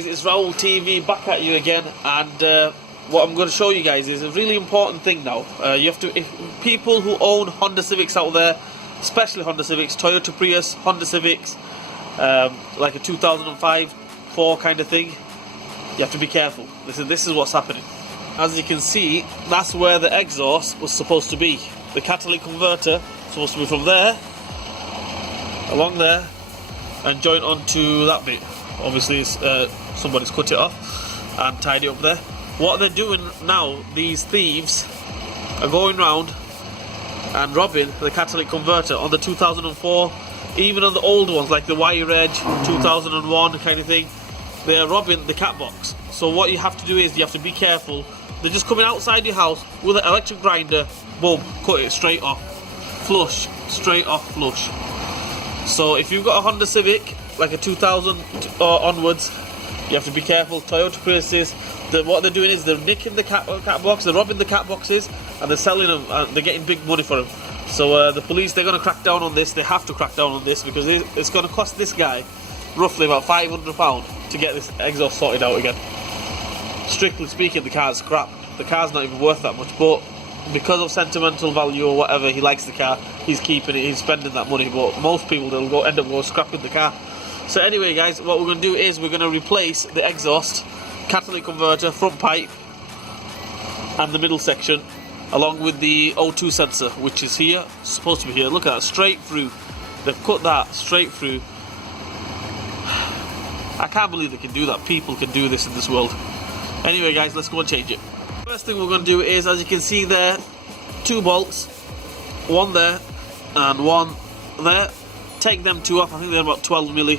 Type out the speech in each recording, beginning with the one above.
guys, it's Raoul TV back at you again, and what I'm going to show you guys is a really important thing now. You have to, if people who own Honda Civics out there, especially Honda Civics, Toyota Prius, Honda Civics, like a 2005, 4 kind of thing, you have to be careful. This is what's happening. As you can see, that's where the exhaust was supposed to be. The catalytic converter supposed to be from there, along there, and joint onto that bit. Obviously, somebody's cut it off and tied it up there. What they're doing now, these thieves are going round and robbing the catalytic converter on the 2004, even on the old ones like the Wire Edge 2001 kind of thing. They're robbing the cat box. So what you have to do is you have to be careful. They're just coming outside your house with an electric grinder, boom, cut it straight off, flush, straight off, flush. So if you've got a Honda Civic like a 2000 onwards, you have to be careful. Toyota Priuses, what they're doing is they're nicking the cat box, they're robbing the cat boxes, and they're selling them, and they're getting big money for them. So the police, they're going to crack down on this. They have to crack down on this because it's going to cost this guy roughly about £500 to get this exhaust sorted out again. Strictly speaking, the car's crap. The car's not even worth that much, but because of sentimental value or whatever, he likes the car, he's keeping it, he's spending that money. But most people, they'll end up scrapping the car. So anyway guys, what we're going to do is we're going to replace the exhaust, catalytic converter, front pipe and the middle section, along with the O2 sensor, which is here, supposed to be here. Look at that, straight through. They've cut that straight through. I can't believe they can do that. People can do this in this world. Anyway guys, let's go and change it. First thing we're going to do is, as you can see there, 2 bolts, one there and one there. Take them 2 off. I think they're about 12 milli.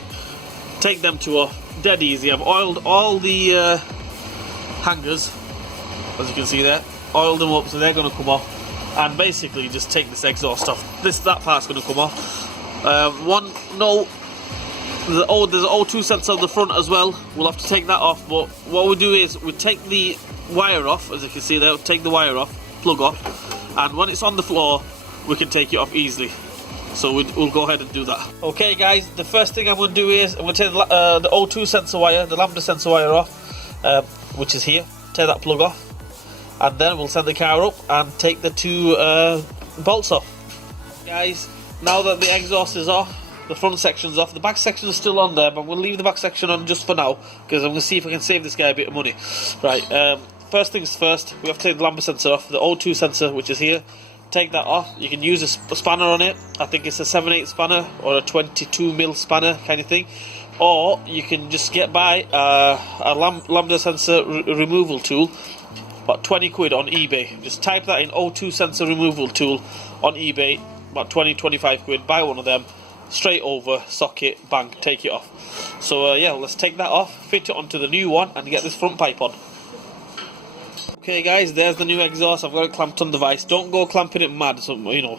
Take them 2 off. Dead easy. I've oiled all the hangers, as you can see there. Oiled them up, so they're going to come off. And basically, just take this exhaust off. That part's going to come off. There's an O2 sensor on the front as well. We'll have to take that off. But what we do is we take the wire off, as you can see there. Take the wire off, plug off, and when it's on the floor, we can take it off easily. So we'll go ahead and do that. Okay guys, the first thing I'm going to do is I'm going to take the O2 sensor wire, the lambda sensor wire off, which is here. Take that plug off, and then we'll send the car up and take the 2 bolts off. Guys, now that the exhaust is off, the front section's off, the back section is still on there, but we'll leave the back section on just for now, because I'm going to see if I can save this guy a bit of money. Right, first things first, we have to take the lambda sensor off, the O2 sensor, which is here. Take that off. You can use a spanner on it. I think it's a 7/8 spanner or a 22mm spanner kind of thing, or you can just get by a lambda sensor removal tool, about 20 quid on eBay. Just type that in, O2 sensor removal tool on eBay, about 20-25 quid. Buy one of them, straight over, socket, bang, take it off. So yeah, let's take that off, fit it onto the new one, and get this front pipe on. Okay guys, there's the new exhaust. I've got it clamped on the vise. Don't go clamping it mad, so, you know,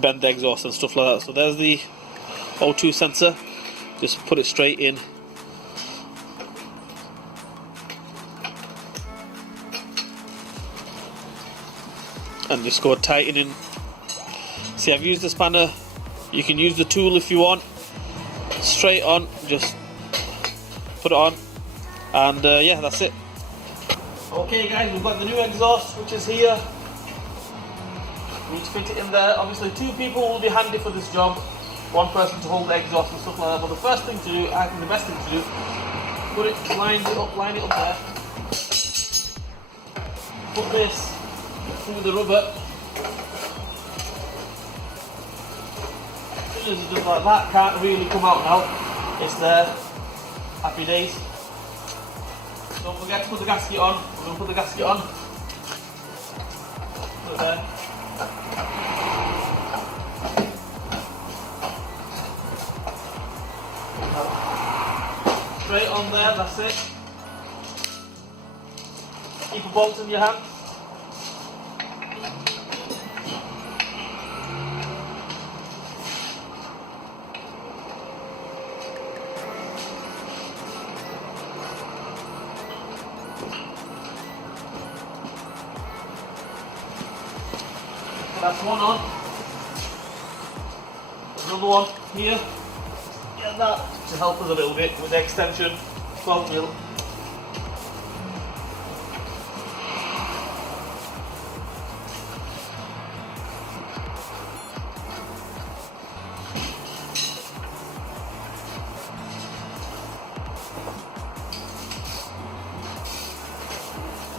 bend the exhaust and stuff like that. So there's the O2 sensor. Just put it straight in. And just go tightening. See, I've used the spanner. You can use the tool if you want. Straight on, just put it on. And yeah, that's it. Okay guys, we've got the new exhaust, which is here. We need to fit it in there. Obviously 2 people will be handy for this job. 1 person to hold the exhaust and stuff like that. But the first thing to do, I think the best thing to do, line it up there. Put this through the rubber. As soon as it does like that, can't really come out now. It's there. Happy days. Don't forget to put the gasket on. We're going to put the gasket on. Put it there. Straight on there, that's it. Keep a bolt in your hand. That's one on. Another one here. Get that to help us a little bit with the extension. 12mm.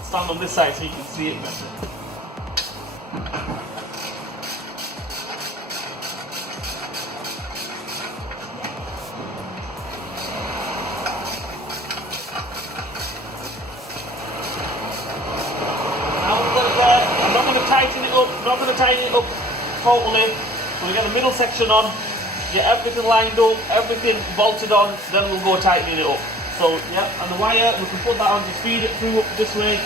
stand on this side so you can see it better. I'm not going to tighten it up, totally. I'm going to get the middle section on, get everything lined up, everything bolted on, then we'll go tightening it up. So yeah, and the wire, we can put that on, just feed it through up this way,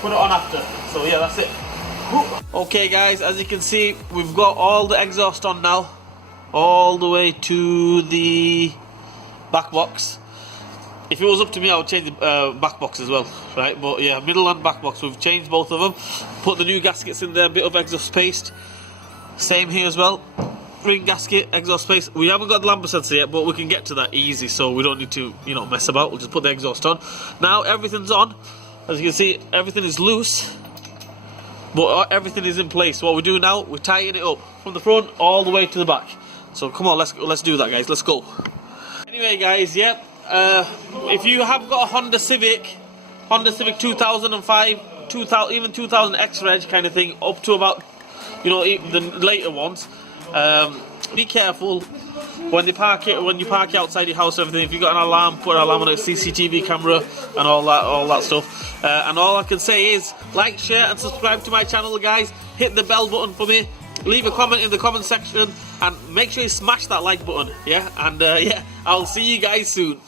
put it on after. So yeah, that's it. Okay guys, as you can see, we've got all the exhaust on now, all the way to the back box. If it was up to me, I would change the back box as well, right? But yeah, middle and back box, we've changed both of them. Put the new gaskets in there, a bit of exhaust paste. Same here as well. Ring gasket, exhaust paste. We haven't got the lambda sensor yet, but we can get to that easy, so we don't need to, you know, mess about. We'll just put the exhaust on. Now everything's on. As you can see, everything is loose, but everything is in place. What we do now, we tighten it up from the front all the way to the back. So come on, let's do that, guys. Let's go. Anyway, guys, yep. If you have got a Honda Civic 2005, 2000, even 2000 X-Reg kind of thing, up to about, you know, the later ones, be careful when you park it outside your house. Everything. If you got an alarm, put an alarm on a CCTV camera and all that stuff. And all I can say is like, share, and subscribe to my channel, guys. Hit the bell button for me. Leave a comment in the comment section and make sure you smash that like button. Yeah, and yeah, I'll see you guys soon.